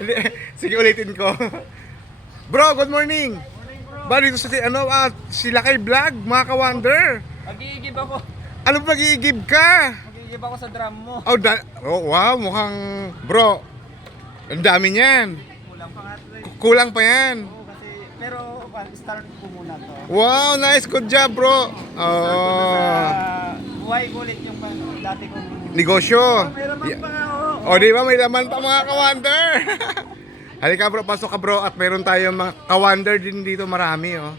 Hindi, sige, ulitin ko. Bro, good morning. Ba, dito sa sila kay vlog, mga ka-wonder. Mag-iigib ako. Ano ba nag-iigib ka? Mag-iigib ako sa drum mo. Oh, wow, mukhang, bro, ang dami niyan. Kulang pa nga ito eh. Kulang pa yan. Oo, kasi, pero start ko muna to. Wow, nice, good job, bro. Start ko to sa buhay ulit yung dati kong Negosyo. may laman Yeah. pa nga oo. O, di ba, may laman pa, mga ka-wonder. Halika, bro, pasok ka, bro, at meron tayong mga ka-wonder din dito, marami, oh.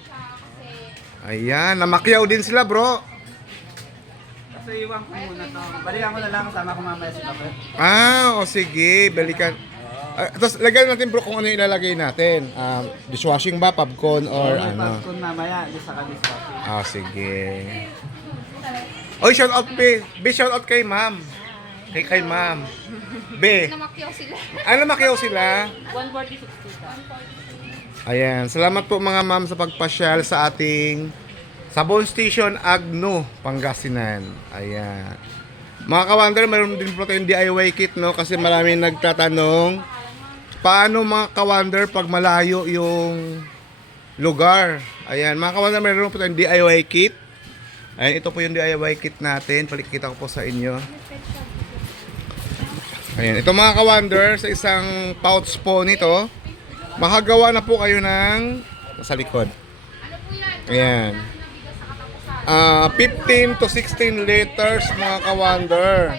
Ayan, namakyaw din sila, bro. Kasi iwan ko muna to. Balikan ko na lang, sama ko mamaya si Papa. O sige, balikan. Tapos lagyan natin, bro, kung ano yung ilalagay natin. Dishwashing ba, popcorn, or ano? Kung mamaya, di sa kabis pa. Sige. Oy, shout out, be. Be, shout out kay ma'am. Kay ma'am. Be. Namakyaw sila. Ano, makyaw sila? 146 Ayan, salamat po mga ma'am sa pagpasyal sa ating Sabon Station Agno, Pangasinan. Ayan. Mga ka-wonder, mayroon din po tayong DIY kit, no? Kasi maraming nagtatanong, paano mga ka-wonder pag malayo yung lugar? Ayan, mga ka-wonder, mayroon po tayong DIY kit. Ayan, ito po yung DIY kit natin. Palikita ko po sa inyo. Ayan, ito mga ka-wonder, sa isang pouch po nito, makagawa na po kayo ng sa likod. Ayan. 15 to 16 liters mga ka-wonder.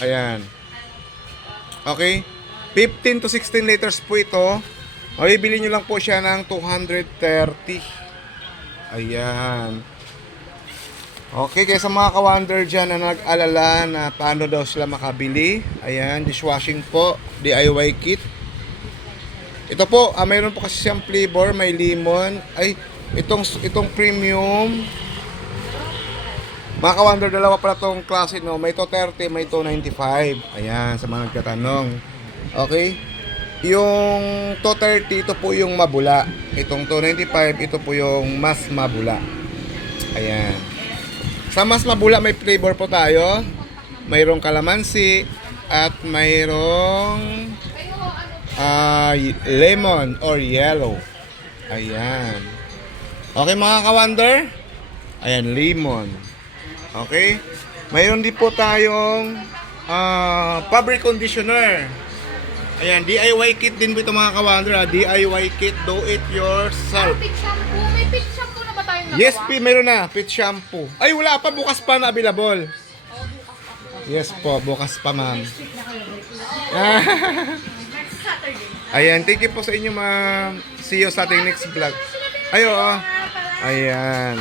Ayan. Okay? 15 to 16 liters po ito. Okay, bili nyo lang po siya ng 230. Ayan. Okay, kaya sa mga ka-wonder dyan na nag-alala na paano daw sila makabili. Ayan, dishwashing po, DIY kit. Ito po, mayroon po kasi siyang flavor, may lemon. Ay, itong premium. Mga ka-wonder, dalawa pala itong klase, no? May 230, may 295. Ayan, sa mga nagtatanong. Okay? Yung 230, ito po yung mabula. Itong 295, ito po yung mas mabula. Ayan. Sa mas mabula, may flavor po tayo. Mayroong kalamansi at mayroong lemon or yellow. Ayan. Okay mga ka-wonder? Ayan, lemon. Okay? Mayroon din po tayong fabric conditioner. Ayan, DIY kit din po ito mga ka-wonder. DIY kit, do it yourself. Pit shampoo. May pit shampoo na ba tayong nagawa? Yes, meron na. Pit shampoo. Ay, wala pa. Bukas pa na available. Yes po, bukas pa, ma'am. Ayan, thank you po sa inyo, ma'am. See you sa ating next vlog. Ayo, Ayan.